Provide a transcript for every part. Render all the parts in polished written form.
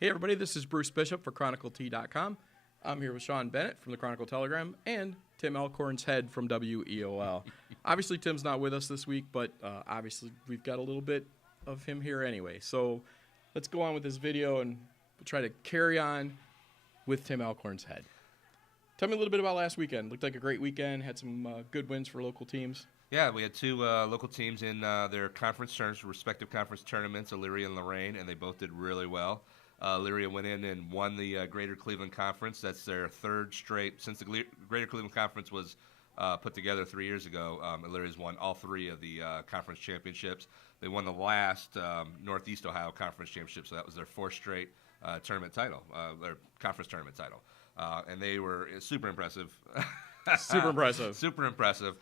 Hey everybody, this is Bruce Bishop for ChronicleT.com. I'm here with Sean Bennett from the Chronicle Telegram and Tim Elkhorn's head from WEOL. Obviously, Tim's not with us this week, but obviously we've got a little bit of him here anyway. So let's go on with this video and we'll try to carry on with Tim Elkhorn's head. Tell me a little bit about last weekend. Looked like a great weekend. Had some good wins for local teams. Yeah, we had two local teams in their respective conference tournaments, Elyria and Lorraine, and they both did really well. Elyria went in and won the Greater Cleveland Conference. That's their third straight. Since the Greater Cleveland Conference was put together 3 years ago, Elyria's won all three of the conference championships. They won the last Northeast Ohio Conference Championship, so that was their fourth straight tournament title, their conference tournament title. And they were super impressive. Super impressive. Super impressive.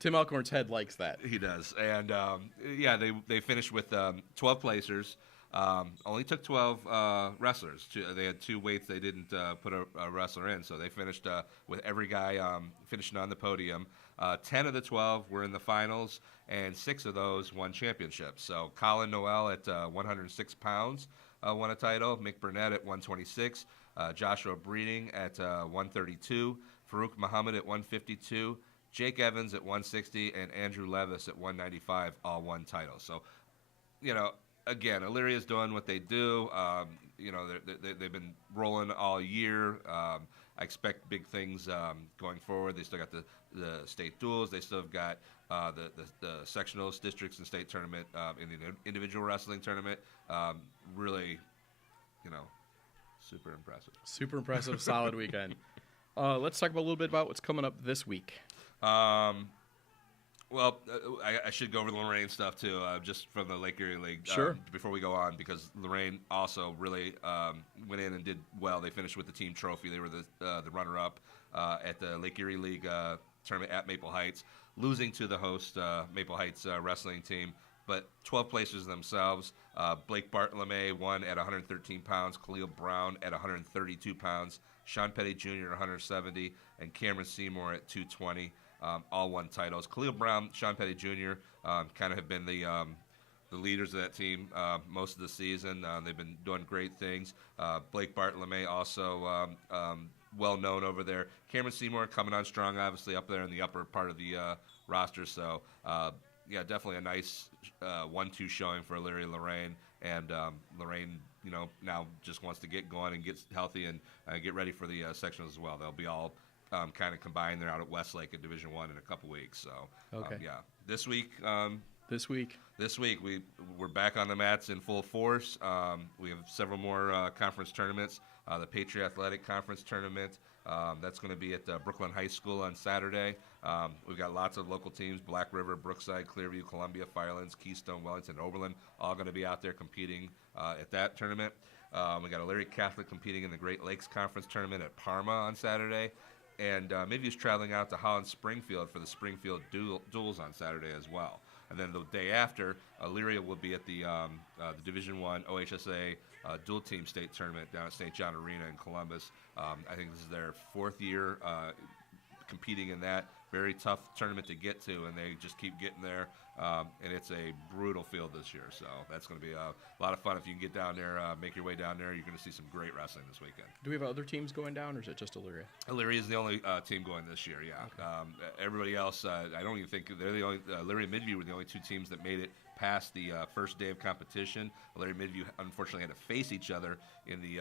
Tim Elkhorn's head likes that. He does. And, yeah, they finished with 12 placers. Only took 12 wrestlers. They had two weights they didn't put a wrestler in, so they finished with every guy finishing on the podium. 10 of the 12 were in the finals, and 6 of those won championships. So Colin Noel at 106 pounds won a title, Mick Burnett at 126, Joshua Breeding at 132, Farouk Muhammad at 152, Jake Evans at 160, and Andrew Levis at 195 all won titles. So, you know, again, Elyria's doing what they do. You know, they've been rolling all year. I expect big things going forward. They still got the state duels. They still have got the sectionals, districts, and state tournament in the individual wrestling tournament. Really, you know, super impressive. Super impressive, solid weekend. Let's talk a little bit about what's coming up this week. Well, I should go over the Lorraine stuff, too, just from the Lake Erie League. Sure. Before we go on, because Lorraine also really went in and did well. They finished with the team trophy. They were the runner-up at the Lake Erie League tournament at Maple Heights, losing to the host Maple Heights wrestling team, but 12 placers themselves. Blake Bartolome won at 113 pounds, Khalil Brown at 132 pounds, Sean Petty Jr. at 170, and Cameron Seymour at 220. All won titles. Khalil Brown, Sean Petty Jr. Kind of have been the leaders of that team most of the season. They've been doing great things. Blake Bartolome also well known over there. Cameron Seymour coming on strong, obviously up there in the upper part of the roster. So yeah, definitely a nice 1-2 showing for Elyria Lorraine, and Lorraine, you know, now just wants to get going and get healthy and get ready for the sectionals as well. They'll be all kind of combined. They're out at Westlake in Division I in a couple weeks. So, okay. Yeah, this week we're back on the mats in full force. We have several more conference tournaments. The Patriot Athletic Conference Tournament, that's going to be at Brooklyn High School on Saturday. We've got lots of local teams: Black River, Brookside, Clearview, Columbia, Firelands, Keystone, Wellington, Oberlin, all going to be out there competing at that tournament. We got Elyria Catholic competing in the Great Lakes Conference Tournament at Parma on Saturday. And maybe he's traveling out to Holland Springfield for the Springfield duels on Saturday as well. And then the day after, Elyria will be at the Division I OHSA dual team state tournament down at St. John Arena in Columbus. I think this is their 4th year competing in that. Very tough tournament to get to, and they just keep getting there. And it's a brutal field this year, so that's going to be a lot of fun. If you can get down there, make your way down there, you're going to see some great wrestling this weekend. Do we have other teams going down, or is it just Elyria? Elyria is the only team going this year, yeah. Okay. Everybody else, I don't even think they're the only. Elyria and Midview were the only two teams that made it past the first day of competition. Elyria and Midview unfortunately had to face each other in the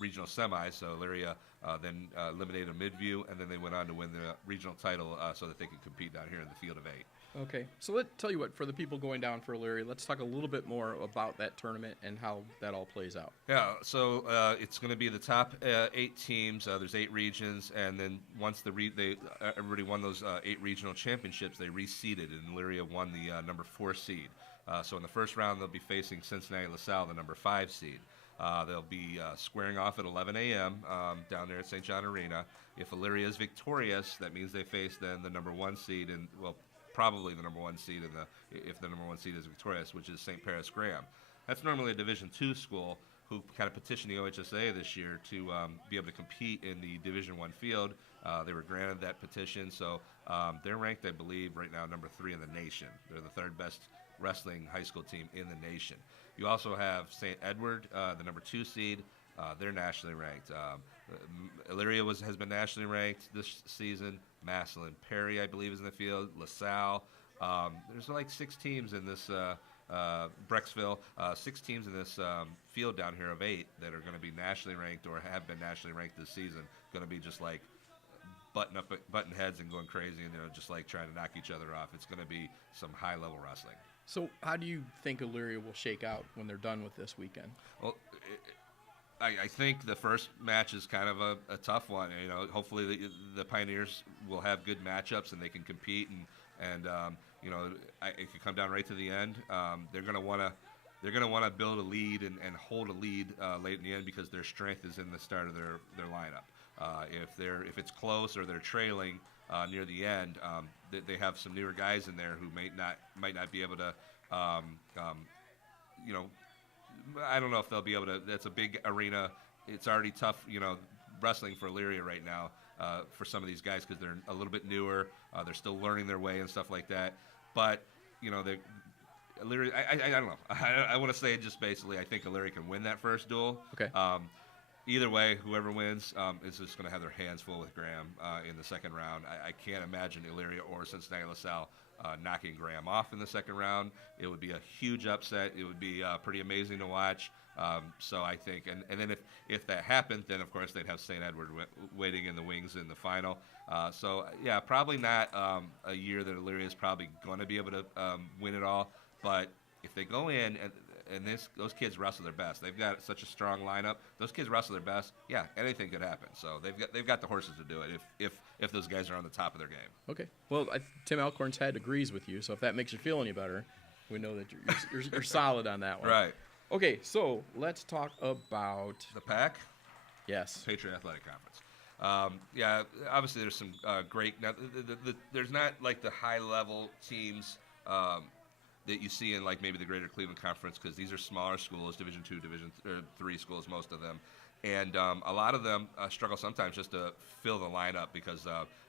regional semis, so Elyria then eliminated Midview, and then they went on to win the regional title so that they could compete down here in the field of 8. Okay, so let's tell you what, for the people going down for Elyria, let's talk a little bit more about that tournament and how that all plays out. Yeah, so it's going to be the top 8 teams. There's 8 regions, and then once everybody won those 8 regional championships, they reseeded, and Elyria won the number 4 seed. So in the first round, they'll be facing Cincinnati LaSalle, the number 5 seed. They'll be squaring off at 11 a.m. Down there at St. John Arena. If Elyria is victorious, that means they face then the number 1 seed, and well, probably the number 1 seed if the number 1 seed is victorious, which is St. Paris Graham. That's normally a Division II school who kind of petitioned the OHSA this year to be able to compete in the Division I field. They were granted that petition, so they're ranked, I believe, right now number 3 in the nation. They're the 3rd best wrestling high school team in the nation. You also have St. Edward, the number 2 seed. They're nationally ranked. Elyria has been nationally ranked this season. Massillon Perry, I believe, is in the field. LaSalle. There's like 6 teams in this Brecksville. 6 teams in this field down here of 8 that are going to be nationally ranked or have been nationally ranked this season. Going to be just like button heads and going crazy, and just like trying to knock each other off. It's going to be some high level wrestling. So how do you think Elyria will shake out when they're done with this weekend? Well, I think the first match is kind of a tough one. Hopefully the Pioneers will have good matchups and they can compete. And if you come down right to the end, they're going to want to build a lead and hold a lead late in the end because their strength is in the start of their lineup. If it's close or they're trailing near the end, they have some newer guys in there who might not be able to. I don't know if they'll be able to. That's a big arena. It's already tough, wrestling for Elyria right now for some of these guys because they're a little bit newer. They're still learning their way and stuff like that. But Elyria, I don't know. I want to say just basically, I think Elyria can win that first duel. Okay. Either way, whoever wins is just going to have their hands full with Graham in the second round. I can't imagine Elyria or Cincinnati LaSalle knocking Graham off in the second round. It would be a huge upset. It would be pretty amazing to watch. So I think, and then if that happened, then of course they'd have St. Edward waiting in the wings in the final. So yeah, probably not a year that Elyria is probably going to be able to win it all. But if they go in and those kids wrestle their best, they've got such a strong lineup. Those kids wrestle their best. Yeah, anything could happen. So they've got the horses to do it if those guys are on the top of their game. Okay. Well, Tim Alcorn's head agrees with you. So if that makes you feel any better, we know that you're solid on that one. Right. Okay. So let's talk about the PAC. Yes. Patriot Athletic Conference. Yeah, obviously there's some great. Now, there's not like the high level teams that you see in like maybe the Greater Cleveland Conference because these are smaller schools, Division II, Division III schools, most of them, and a lot of them struggle sometimes just to fill the lineup because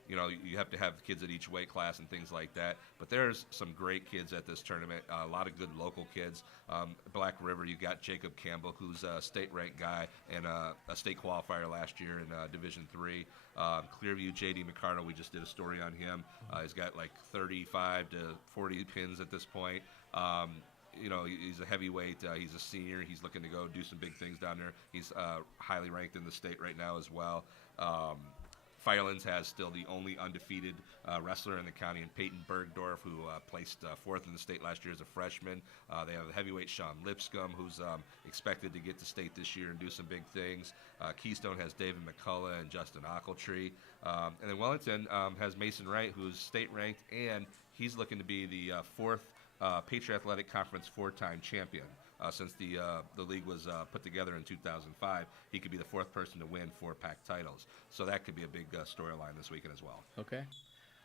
you have to have kids at each weight class and things like that. But there's some great kids at this tournament, a lot of good local kids. Black River, you got Jacob Campbell, who's a state-ranked guy and a state qualifier last year in Division III. Clearview, J.D. McCardle, we just did a story on him. He's got like 35 to 40 pins at this point. He's a heavyweight. He's a senior. He's looking to go do some big things down there. He's highly ranked in the state right now as well. Firelands has still the only undefeated wrestler in the county, and Peyton Bergdorf, who placed 4th in the state last year as a freshman. They have the heavyweight Sean Lipscomb, who's expected to get to state this year and do some big things. Keystone has David McCullough and Justin Ochiltree. And then Wellington has Mason Wright, who's state ranked, and he's looking to be the 4th Patriot Athletic Conference 4-time champion. Since the league was put together in 2005, he could be the 4th person to win 4 PAC titles. So that could be a big storyline this weekend as well. Okay.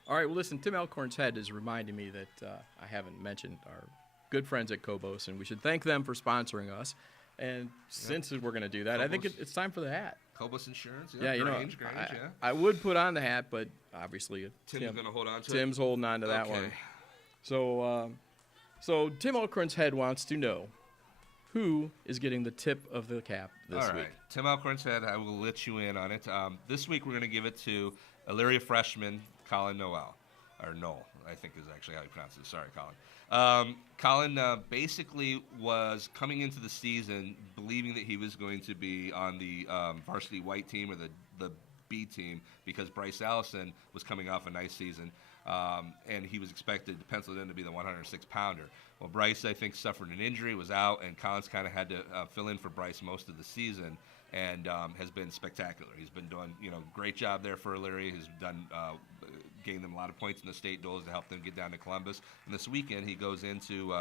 All right. Well, listen, Tim Alcorn's head is reminding me that I haven't mentioned our good friends at Cobos, and we should thank them for sponsoring us. And since we're going to do that, Cobos, I think it's time for the hat. Cobos Insurance? Yeah, Grange, I would put on the hat, but obviously Tim's going to hold on to it? Tim's holding on to that one. So Tim Alcorn's head wants to know, who is getting the tip of the cap this week? All right. Tim Alcorn's head, I will let you in on it. This week we're going to give it to Elyria freshman Colin Noel. Or Noel, I think is actually how you pronounce it. Sorry, Colin. Colin basically was coming into the season believing that he was going to be on the varsity white team or the B team because Bryce Allison was coming off a nice season. And he was expected to pencil it in to be the 106-pounder. Well, Bryce, I think, suffered an injury, was out, and Collins kind of had to fill in for Bryce most of the season, and has been spectacular. He's been doing, great job there for Elyria. He's done gained them a lot of points in the state duels to help them get down to Columbus. And this weekend, he goes into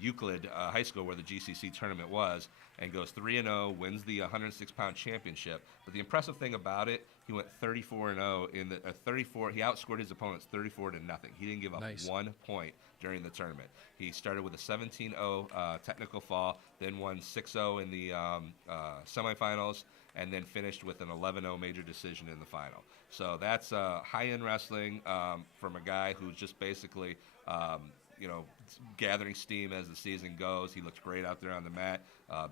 Euclid High School, where the GCC tournament was, and goes 3-0, wins the 106-pound championship. But the impressive thing about it, he went 34-0 in the 34. He outscored his opponents 34-0. He didn't give up 1 point during the tournament. He started with a 17-0 technical fall, then won 6-0 in the semifinals, and then finished with an 11-0 major decision in the final. So that's high-end wrestling from a guy who's just basically gathering steam as the season goes. He looked great out there on the mat,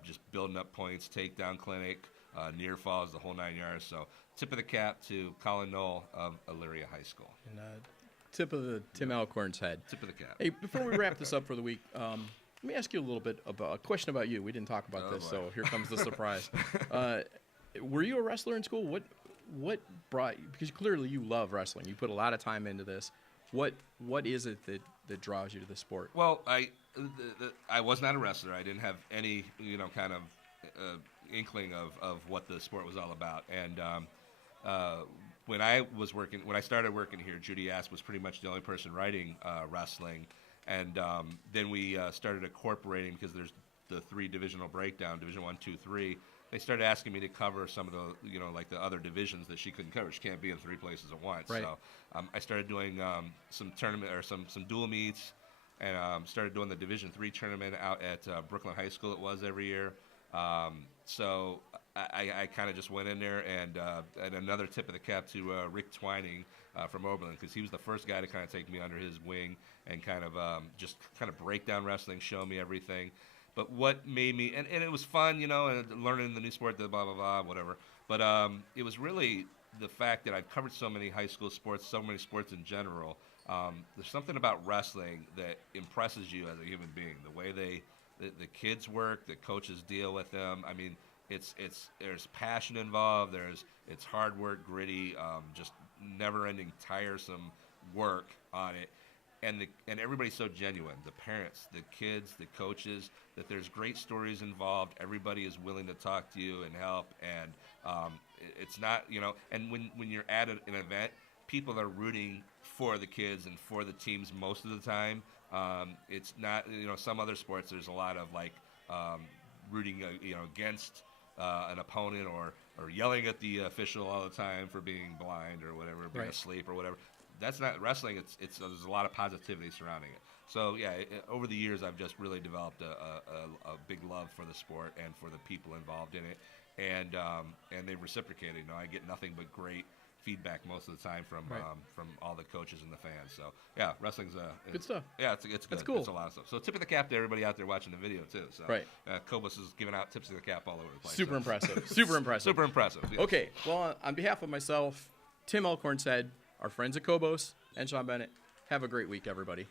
just building up points, takedown clinic, near falls, the whole 9 yards. So tip of the cap to Colin Knoll of Elyria High School. And tip of the Tim Alcorn's head. Tip of the cap. Hey, before we wrap this up for the week, let me ask you a little bit about a question about you. We didn't talk about this, boy. so here comes the surprise. Were you a wrestler in school? What brought you? Because clearly you love wrestling. You put a lot of time into this. What is it that draws you to the sport? Well, I was not a wrestler. I didn't have any kind of inkling of what the sport was all about. And when I started working here, Judy Asp was pretty much the only person writing wrestling. And then we started incorporating, because there's the 3 divisional breakdown, Division 1, 2, 3. They started asking me to cover some of the, like the other divisions that she couldn't cover. She can't be in 3 places at once. Right. So I started doing some tournament or some dual meets, and started doing the Division 3 tournament out at Brooklyn High School. It was every year. So I kind of just went in there, and another tip of the cap to Rick Twining from Oberlin, because he was the first guy to kind of take me under his wing and kind of just kind of break down wrestling, show me everything. But what made me, and it was fun, and learning the new sport, the blah, blah, blah, whatever. But it was really the fact that I've covered so many high school sports, so many sports in general. There's something about wrestling that impresses you as a human being. The way the kids work, the coaches deal with them. I mean, there's passion involved. It's hard work, gritty, just never-ending, tiresome work on it. And everybody's so genuine. The parents, the kids, the coaches, that there's great stories involved. Everybody is willing to talk to you and help. And it's not, and when you're at an event, people are rooting for the kids and for the teams most of the time. It's not, some other sports, there's a lot of rooting, against an opponent or yelling at the official all the time for being blind or whatever, being asleep or whatever. That's not wrestling. It's there's a lot of positivity surrounding it. So yeah, over the years I've just really developed a big love for the sport and for the people involved in it, and they've reciprocated. I get nothing but great feedback most of the time from all the coaches and the fans. So yeah, wrestling's good stuff. Yeah, it's good. That's cool. It's a lot of stuff. So tip of the cap to everybody out there watching the video too. So Kobus is giving out tips of the cap all over the place. Super impressive. Super impressive. Super impressive. Yes. Okay, well, on behalf of myself, Tim Alcorn's head, our friends at Kobos, and Sean Bennett, have a great week, everybody.